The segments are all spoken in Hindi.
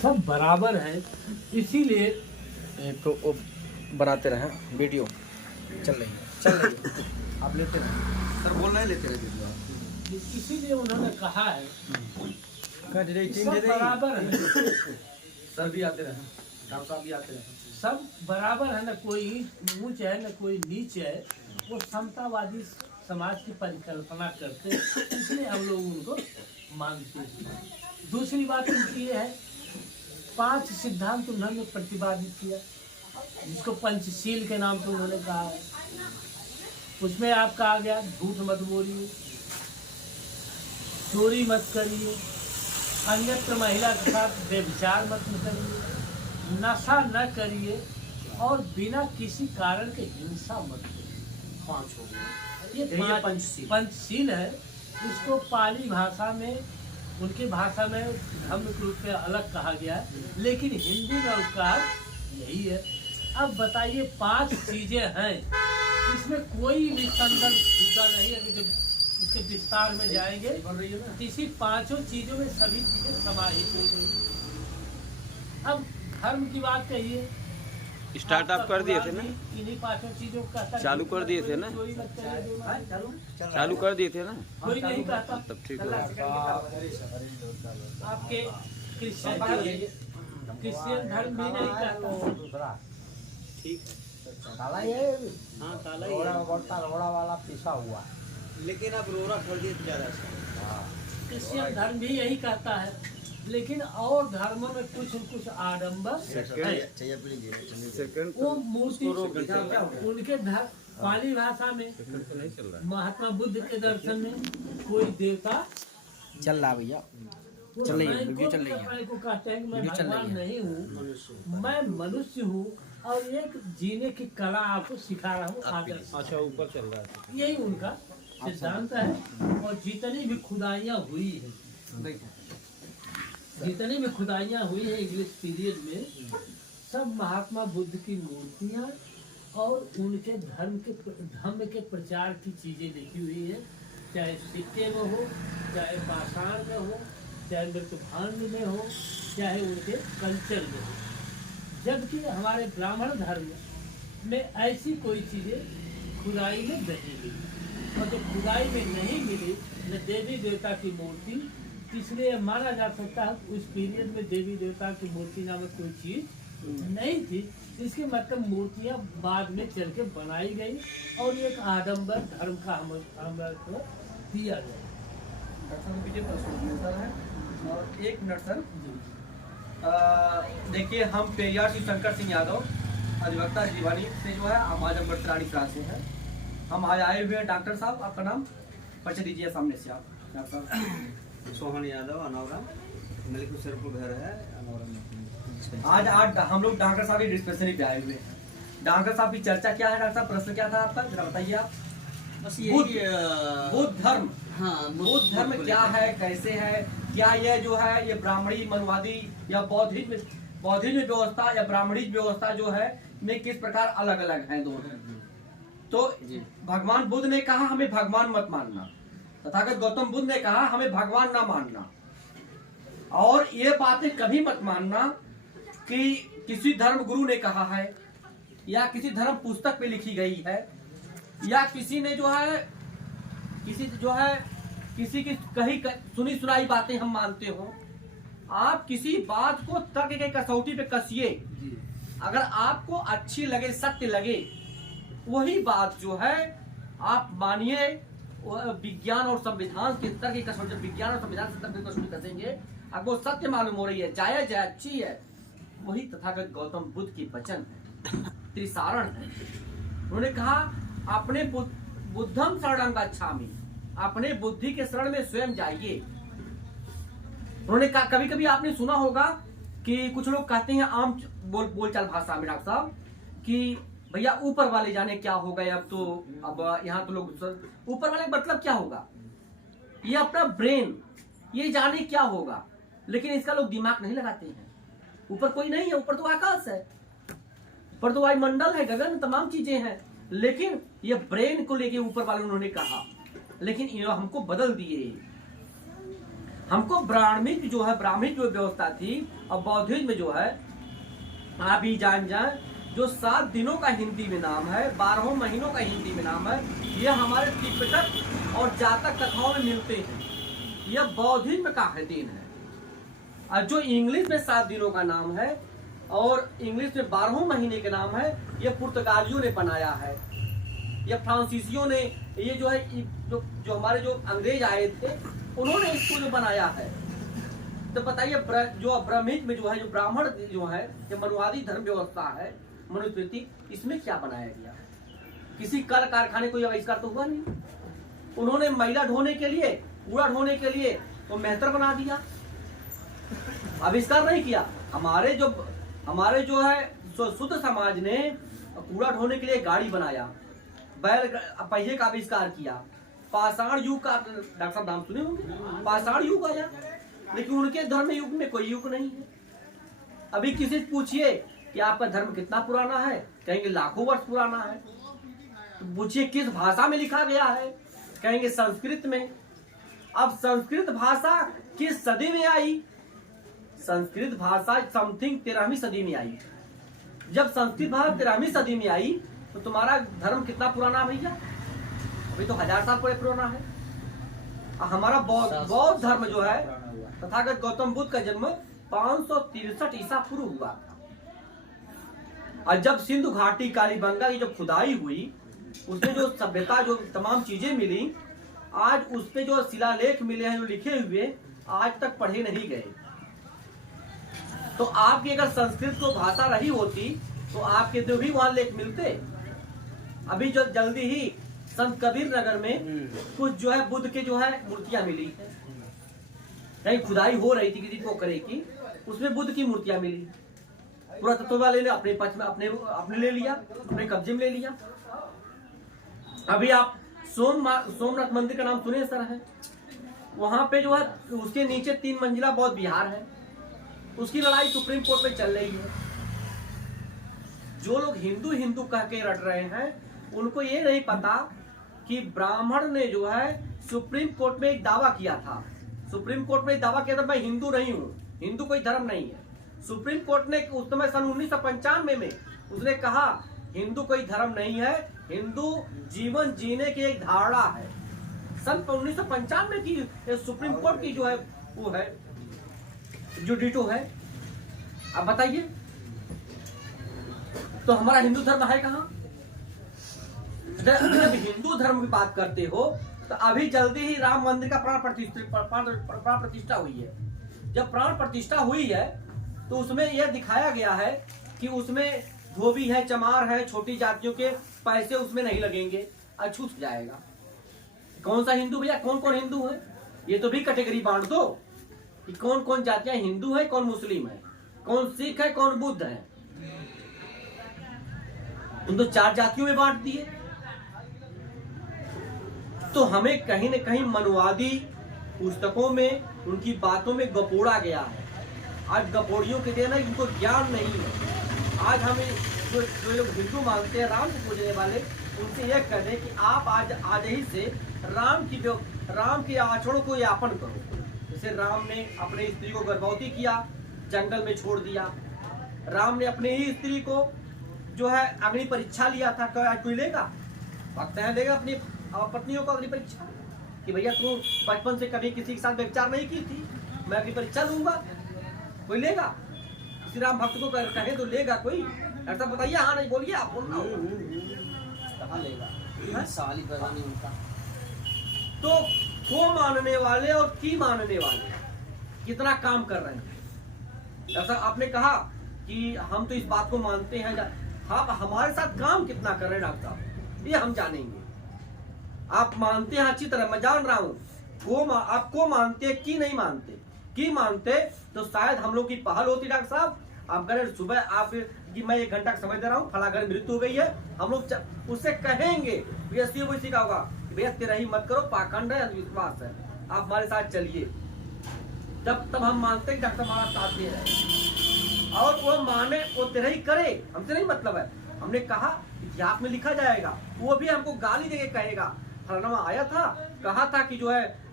सब बराबर है, इसीलिए तो बनाते रहे वीडियो चल रही है आप लेते रहे सर, बोल रहे हैं लेते रहे वीडियो आप। इसीलिए उन्होंने कहा है सब सब बराबर है, सर भी आते रहे, डॉक्टर साहब भी आते रहे, सब बराबर है, न कोई ऊंच है न कोई नीच है। वो समतावादी समाज की परिकल्पना करते हैं, इसलिए हम लोग उनको मानते हैं। दूसरी बात उनकी ये है, 5 सिद्धांत उन्होंने प्रतिपादित किया, जिसको पंचशील के नाम से उन्होंने कहा है। उसमें आपका आ गया, झूठ मत बोलिए, चोरी मत करिए, अन्यत्र महिला के साथ व्यभिचार मत करिए, नशा न करिए और बिना किसी कारण के हिंसा मत करिए। 5 हो गए। ये पंचशील पंचशील है। इसको पाली भाषा में, उनकी भाषा में धर्म के रूप में अलग कहा गया है, लेकिन हिंदी में उसका यही है। अब बताइए 5 चीजें हैं, इसमें कोई भी संदर्भ छूटा नहीं है। जब इसके विस्तार में जाएंगे, इसी 5 चीजों में सभी चीजें समाहित हो गई। अब धर्म की बात कहिए, स्टार्ट आप कर दिए थे ना, इन्हीं 5 चीजों का चालू कर दिए थे ना, चालू कर दिए थे ना, कोई नहीं कहता। तब ठीक है। आपके क्रिश्चियन धर्म भी नहीं कहता। ठीक है, काला ही है, हाँ काला ही है, रोड़ा वाला पिसा हुआ। लेकिन अब रोड़ा खड़ दिए तो ज़्यादा अच्छा। क्रिश्चियन धर्म भी यही कहता है, लेकिन और धर्मों में कुछ आडंबर है। वो मूर्ति उनके धर्म पाली भाषा में, महात्मा बुद्ध के दर्शन में कोई देवता चल रहा भैया, चल रही है वीडियो, चल रही है को कहते हैं कि मैं वीडियो चल रही भगवान है। नहीं हूँ, मैं मनुष्य हूँ और एक जीने की कला आपको सिखा रहा हूँ आदर्श। अच्छा ऊपर चल रहा है, यही उनका सिद्धांत है। और जितनी भी खुदाइयाँ हुई है, जितनी भी खुदाइयाँ हुई है इंग्लिश पीरियड में, सब महात्मा बुद्ध की मूर्तियाँ और उनके धर्म के प्रचार की चीजें लिखी हुई है, चाहे सिक्के में हो, चाहे पाषाण में हो, चाहे मृतभांड में हो, चाहे उनके कल्चर में हो। जबकि हमारे ब्राह्मण धर्म में ऐसी कोई चीजें खुदाई में नहीं मिली, और जब खुदाई में नहीं मिली न देवी देवता की मूर्ति, इसलिए माना जा सकता है उस पीरियड में देवी देवता की मूर्ति नामक कोई चीज नहीं थी। इसके मतलब मूर्तियां बाद में चल के बनाई गई और एक आडंबर धर्म का हम दिया गया। सर है और 1 मिनट सर। देखिए, हम पेरियार श्री शंकर सिंह यादव अधिवक्ता जीवानी से जो है, हम आजमगढ़ रानी प्रांत से हैं। हम आज आए हुए हैं। डॉक्टर साहब, आपका नाम परिचय दीजिए सामने से आप। डॉक्टर साहब सोहन यादव, अनौरा, मलिकपुर घर है अनौरा में। आज हम लोग डॉक्टर साहब की डिस्पेंसरी पे आए हुए हैं। डॉक्टर साहब की चर्चा क्या है? डॉक्टर साहब, प्रश्न क्या था आपका, जरा बताइए आप। बस बुद्ध धर्म, हाँ, बुद्ध धर्म क्या है, कैसे है, क्या यह जो है ये ब्राह्मणी मनवादी या बौद्धिज्म व्यवस्था या ब्राह्मणी व्यवस्था जो है में किस प्रकार अलग अलग है दोनों। तो भगवान बुद्ध ने कहा हमें भगवान मत मानना, तथागत गौतम बुद्ध ने कहा हमें भगवान ना मानना। और ये बातें कभी मत मानना कि किसी धर्म गुरु ने कहा है या किसी धर्म पुस्तक पे लिखी गई है या किसी ने जो है किसी की कही सुनी सुनाई बातें हम मानते हो। आप किसी बात को तर्क के कसौटी पे कसिए, अगर आपको अच्छी लगे, सत्य लगे, वही बात जो है आप मानिए। विज्ञान और संविधान के स्तर की कसौटी, विज्ञान और संविधान के स्तर की कसौटी कसेंगे, आपको सत्य मालूम हो रही है, जायज है, अच्छी है, वही तथागत गौतम बुद्ध की वचन है, त्रिसारण है। उन्होंने कहा अपने बुद्धम शरणं गच्छामि, अपने बुद्धि के शरण में स्वयं जाइए। उन्होंने कहा, कभी कभी आपने सुना होगा कि कुछ लोग कहते हैं आम बोलचाल भाषा में डॉक्टर साहब कि भैया ऊपर वाले जाने क्या हो गए, अब यहाँ तो लोग ऊपर वाले का मतलब क्या होगा, ये अपना ब्रेन, ये जाने क्या होगा। लेकिन इसका लोग दिमाग नहीं लगाते हैं। ऊपर कोई नहीं है, ऊपर तो आकाश है, ऊपर तो वायुमंडल है, गगन, तमाम चीजें हैं। लेकिन ये ब्रेन को लेके ऊपर वाले उन्होंने कहा, लेकिन ये हमको बदल दिए। हमको ब्राह्मणिक जो है, ब्राह्मणिक जो व्यवस्था थी और बौद्धिज्म में जो है, आप ही जान जाए, जो 7 दिनों का हिंदी में नाम है, 12 महीनों का हिंदी में नाम है, ये हमारे त्रिपिटक और जातक कथाओं में मिलते हैं। यह बौद्धिज्म का देन है। और जो इंग्लिश में 7 दिनों का नाम है और इंग्लिश में 12 महीने के नाम है, ये पुर्तगालियों ने बनाया है, या फ्रांसीसियों ने, ये जो है जो हमारे जो अंग्रेज आए थे उन्होंने इसको जो बनाया है। तो बताइए जो ब्राह्मण में जो है, जो ब्राह्मण जो है, जो मनुवादी धर्म व्यवस्था है, मनुस्मृति, इसमें क्या बनाया गया? किसी कल कारखाने को आविष्कार तो हुआ नहीं। उन्होंने महिला ढोने के लिए, कूड़ा ढोने के लिए वो मेहतर बना दिया, आविष्कार नहीं किया। हमारे जो है शुद्ध समाज ने कूड़ा ढोने के लिए गाड़ी बनाया, बैल पहिए का आविष्कार किया। पाषाण युग का डॉक्टर साहब नाम सुने होंगे, पाषाण युग आया, लेकिन उनके धर्म युग में कोई युग नहीं है। अभी किसी से पूछिए कि आपका धर्म कितना पुराना है, कहेंगे लाखों वर्ष पुराना है। तो पूछिए किस भाषा में लिखा गया है, कहेंगे संस्कृत में। अब संस्कृत भाषा किस सदी में आई? संस्कृत भाषा समथिंग 13वीं सदी में आई। जब संस्कृत भाषा 13वीं सदी में आई तो तुम्हारा धर्म कितना पुराना भैया? अभी तो 1000 साल पुराना है। हमारा बौद्ध धर्म जो है, तथागत गौतम बुद्ध का जन्म 563 ईसा पूर्व हुआ था। और जब सिंधु घाटी कालीबंगा की जब खुदाई हुई, उसमें जो सभ्यता, जो तमाम चीजें मिली, आज उस पे जो शिलालेख मिले हैं, जो लिखे हुए, आज तक पढ़े नहीं गए। तो आपकी अगर संस्कृत को भाषा रही होती तो आपके जो भी वहां लेख मिलते। अभी जो जल्दी ही संत कबीर नगर में कुछ जो है बुद्ध के जो है मूर्तियां मिली, कहीं खुदाई हो रही थी किसी पोखरे की, उसमें बुद्ध की मूर्तियां मिली। पुरातत्व वाले ने अपने पक्ष में अपने ले लिया, अपने कब्जे में ले लिया। अभी आप सोमनाथ मंदिर का नाम सुने सर है? वहां पे जो है उसके नीचे 3 मंजिला बौद्ध विहार है, उसकी लड़ाई सुप्रीम कोर्ट में चल रही है। जो लोग हिंदू हिंदू कह के रट रहे हैं, उनको ये नहीं पता कि ब्राह्मण ने जो है सुप्रीम कोर्ट में एक दावा किया था। सुप्रीम कोर्ट में एक दावा किया था, मैं हिंदू नहीं हूँ, हिंदू कोई धर्म नहीं है। सुप्रीम कोर्ट ने उस समय सन 1995 में उसने कहा हिंदू कोई धर्म नहीं है, हिंदू जीवन जीने की एक धारणा है। सन 1995 की सुप्रीम कोर्ट की जो है वो है, जो डिटो है। अब बताइए, तो हमारा हिंदू धर्म है कहाँ? जब हिंदू धर्म की बात करते हो तो अभी जल्दी ही राम मंदिर का प्राण प्रतिष्ठा हुई है। जब प्राण प्रतिष्ठा हुई है तो उसमें यह दिखाया गया है कि उसमें धोबी है, चमार है, छोटी जातियों के पैसे उसमें नहीं लगेंगे, अछूत जाएगा। कौन सा हिंदू भैया? कौन कौन हिंदू है? ये तो भी कैटेगरी बांट दो कि कौन कौन जातियां हिंदू है, कौन मुस्लिम है, कौन सिख है, कौन बुद्ध है। तुम तो 4 जातियों में बांट दिए। तो हमें कहीं न कहीं मनुवादी पुस्तकों में, उनकी बातों में गपोड़ा गया है। आज गपोड़ियों के देना, इनको ज्ञान नहीं है। आज हमें जो लोग हिंदू मानते हैं, राम को पूजने वाले, उनसे यह कह दें कि आप आज ही से राम के आचरणों को यापन करो। जैसे राम ने अपने स्त्री को गर्भवती किया, जंगल में छोड़ दिया। राम ने अपने ही स्त्री को जो है अग्नि परीक्षा लिया था। कोई लेगा? वक्त है लेगा अपनी पत्नियों को अग्नि परीक्षा कि भैया तू बचपन से कभी किसी के साथ व्यभिचार नहीं की थी, मैं अग्नि परीक्षा लूंगा। कोई लेगा? किसी राम भक्त को कहे तो लेगा कोई? ऐसा बताइए। हाँ नहीं बोलिए, आप बोलना कहाँ लेगा? साली पैदा नहीं होता। तो को मानने वाले और की मानने वाले कितना काम कर रहे हैं। ऐसा आपने कहा कि हम तो इस बात को मानते हैं, आप हमारे साथ काम कितना कर रहे हैं डॉक्टर साहब, ये हम जानेंगे। आप मानते हैं अच्छी तरह, मैं जान रहा हूँ। आपको मानते हैं कि नहीं मानते? की मानते तो शायद हम लोग की पहल होती डॉक्टर साहब। आप करें सुबह आप कि मैं 1 घंटा का समय दे रहा हूँ, फला घर मृत्यु हो गई है, हम लोग उससे कहेंगे भैया वैसी का होगा, भैया तेरा ही मत करो, पाखंड है, अंधविश्वास है, आप हमारे साथ चलिए। तब हम मानते हैं डॉक्टर हमारा साथ दे रहे हैं। और वो माने, वो तेरा ही करे, हमसे नहीं मतलब है। हमने कहा इतिहास में लिखा जाएगा, वो भी हमको गाली देके कहेगा, फलाना आया था, कहा था कि जो है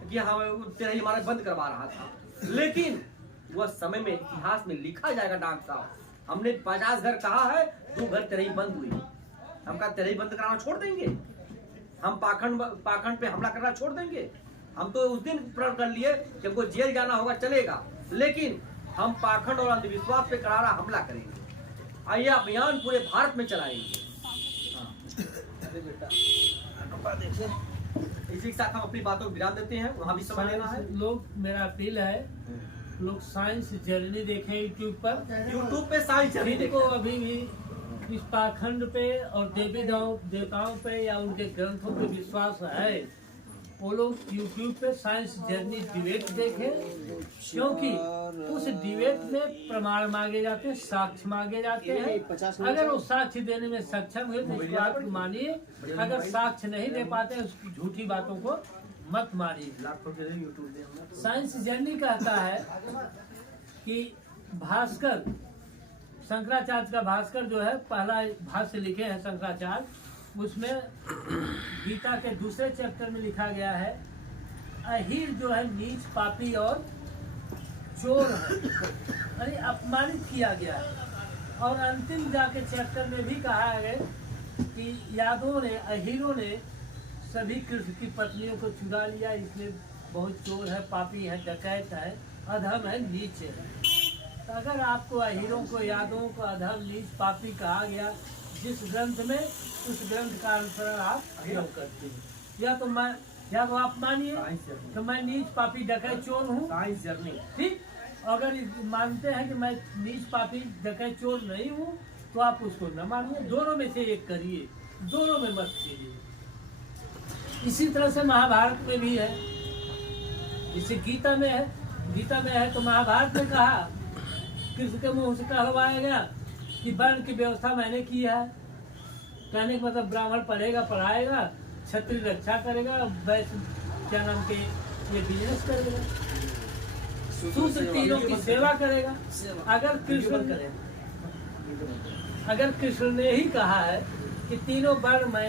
कि हम तेरा ही हमारा बंद करवा रहा था, लेकिन वह समय में इतिहास में लिखा जाएगा डॉक्टर साहब, हमने 50 घर कहा है, 2 घर तेरे ही बंद हुई। हम का तेरे ही बंद कराना छोड़ देंगे? हम पाखंड पे हमला करना छोड़ देंगे? हम तो उस दिन प्रण कर लिए कि हमको जेल जाना होगा चलेगा, लेकिन हम पाखंड और अंधविश्वास पे करारा हमला करेंगे। आइए अभियान पूरे भारत में चलाएंगे। अरे बेटा, इसी के साथ हम अपनी बातों को विराम देते हैं, वहाँ भी समय लेना है। लोग, मेरा अपील है, लोग साइंस जर्नी देखें यूट्यूब पर। यूट्यूब पे साइंस जर्नी जिनको अभी भी इस पाखंड पे और देवी देवताओं पे या उनके ग्रंथों पे विश्वास है, वो लोग यूट्यूब पे साइंस जर्नी डिबेट देखें, क्योंकि उस डिबेट में प्रमाण मांगे जाते हैं, साक्ष्य मांगे जाते हैं। अगर वो साक्ष्य देने में सक्षम हुए तो इस बात को मानिए, अगर साक्ष्य नहीं दे पाते हैं उसकी झूठी बातों को मत मारिए। साइंस जर्नी कहता है कि भास्कर, शंकराचार्य का भास्कर जो है, पहला भाष्य लिखे हैं शंकराचार्य, उसमें गीता के दूसरे चैप्टर में लिखा गया है, अहीर जो है नीच, पापी और चोर है, यानी अपमानित किया गया है। और अंतिम जाके चैप्टर में भी कहा है कि यादवों ने, अहीरों ने सभी कृष्ण की पत्नियों को चुरा लिया, इसलिए बहुत चोर है, पापी है, डकैत है, अधम है, नीच है। तो अगर आपको अहीरों को, यादवों को अधम, नीच, पापी कहा गया जिस ग्रंथ में, उस ग्रंथ का अनुसरण आप क्यों करते हैं? या तो आप मानिए तो मैं नीच, पापी, डकैत, चोर हूँ, साइंस जर्नी, ठीक। अगर मानते हैं कि मैं नीच, पापी, डकैत, चोर नहीं हूँ, तो आप उसको न मानिए, दोनों में से एक करिए, दोनों में मत कीजिए। इसी तरह से महाभारत में भी है, जैसे गीता में है, गीता में है तो महाभारत में कहा, कृष्ण के मुंह से कहवाया गया कि वर्ण की व्यवस्था मैंने की है। कहने का मतलब ब्राह्मण पढ़ेगा, पढ़ाएगा, क्षत्रिय रक्षा करेगा, वैश्य क्या नाम के ये बिजनेस करेगा, शूद्र तीनों की सेवा करेगा। अगर कृष्ण ने ही कहा है कि तीनों वर्ण मैं